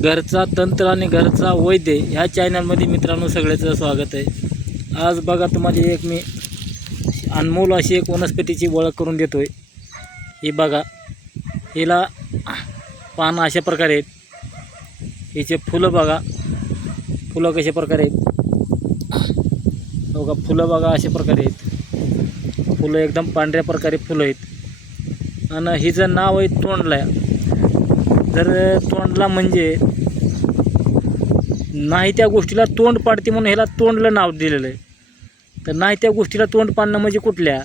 घरचा तंत्र आणि घरचा वैद्य ह्या चॅनलमध्ये मित्रांनो सगळ्याचं स्वागत आहे. आज बघा तुम्हाला एक मी अनमोल अशी एक वनस्पतीची ओळख करून देतो आहे ही बघा हिला पानं अशा प्रकारे आहेत. हिचे फुलं बघा फुलं कशा प्रकारे आहेत. बघा फुलं बघा अशा प्रकारे आहेत. फुलं एकदम पांढऱ्या प्रकारे फुलं आहेत. आणि हिचं नाव आहे तोंडला जर तोंडला म्हणजे नाही त्या गोष्टीला तोंड पाडते म्हणून ह्याला तोंडलं नाव दिलेलं आहे. तर नाही त्या गोष्टीला तोंड पाडणं म्हणजे कुठल्या?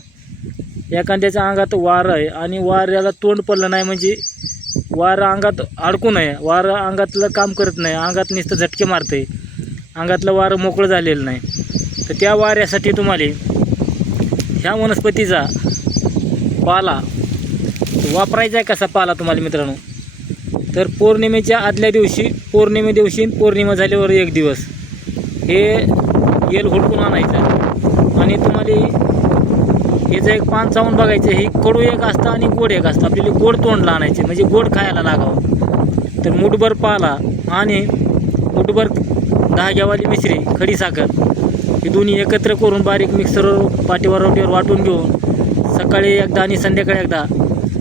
एखाद्याच्या अंगात वारं आहे आणि वाऱ्याला तोंड पडलं नाही म्हणजे वारं अंगात अडकू नये. वारं अंगातलं काम करत नाही. अंगात नुसतं झटके मारतं. आहे अंगातलं वारं मोकळं झालेलं नाही. तर त्या वाऱ्यासाठी तुम्हाला ह्या वनस्पतीचा पाला वापरायचा आहे कसा पाला तुम्हाला मित्रांनो? तर पौर्णिमेच्या आदल्या दिवशी पौर्णिमे दिवशी पौर्णिमा झाल्यावर एक दिवस. हे येल हुडकून आणायचं. आणि तुम्हाला हे जे एक पान चावून बघायचं हे कडू एक असतं आणि गोड एक असतं. आपल्याला गोड तोंडला आणायचे म्हणजे गोड खायला लागावं. तर मुठभर पाला आणि मुठभर धाग्यावाली मिश्री खडी साखर हे दोन्ही एकत्र करून बारीक मिक्सरवर पाठीवर रोटीवर वाटून घेऊन सकाळी एकदा आणि संध्याकाळी एकदा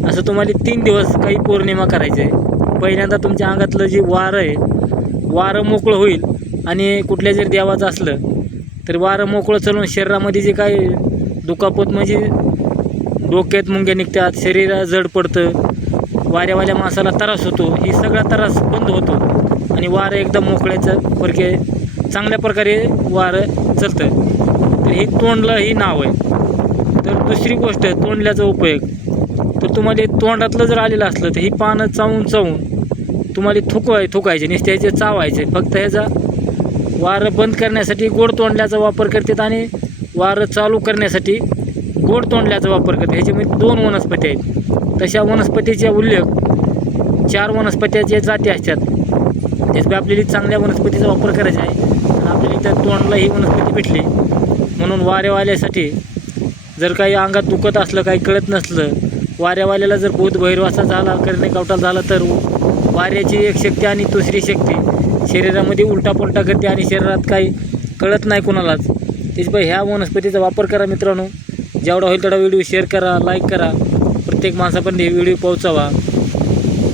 असं तुम्हाला तीन दिवस काही पौर्णिमा करायची. आहे पहिल्यांदा तुमच्या अंगातलं जे वारं आहे वारं मोकळं होईल आणि कुठल्या जर देवाचं असलं तर वारं मोकळं चालून शरीरामध्ये जे काय दुखापत म्हणजे डोक्यात मुंग्या निघतात शरीरा जड पडतं वाऱ्यावाल्या माणसाला त्रास होतो ही सगळा त्रास बंद होतो आणि वारं एकदम मोकळ्याचं परके चांगल्या प्रकारे वारं चालतं. तर हे तोंडलं ही नाव आहे. तर दुसरी गोष्ट तोंडल्याचा उपयोग. तर तुम्हाला तोंडातलं जर आलेलं असलं तर ही पानं चावून चावून तुम्हाला थुकवाय थुकायचे नुसते ह्याचे चावायचे. फक्त ह्याचा वारं बंद करण्यासाठी गोड तोंडल्याचा वापर करतात आणि वारं चालू करण्यासाठी गोड तोंडल्याचा वापर करतात. ह्याच्यामध्ये म्हणजे दोन वनस्पती आहेत. तशा वनस्पतीचा उल्लेख चार वनस्पतीच्या जाती असतात. त्याच्यामुळे आपल्याला चांगल्या वनस्पतीचा वापर करायचा आहे. आणि आपल्याला इथं तोंडला ही वनस्पती भेटली. म्हणून वाऱ्यावाल्यासाठी जर काही अंगात दुखत असलं काही कळत नसलं वाऱ्यावाल्याला जर भूत भैरवासा झाला करणे गावटा झाला तर वाऱ्याची एक शक्ती आणि दुसरी शक्ती. शरीरामध्ये उलटा पुलटा करते आणि शरीरात काही कळत नाही कुणालाच. त्याच्यामुळे ह्या वनस्पतीचा वापर करा मित्रांनो. जेवढा होईल तेवढा व्हिडिओ शेअर करा लाईक करा. प्रत्येक माणसापर्यंत हे व्हिडिओ पोहोचावा.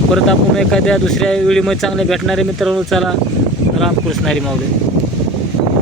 परत आपण एखाद्या दुसऱ्या व्हिडिओमध्ये चांगले भेटणारे मित्रांनो चला. राम हरी माऊली.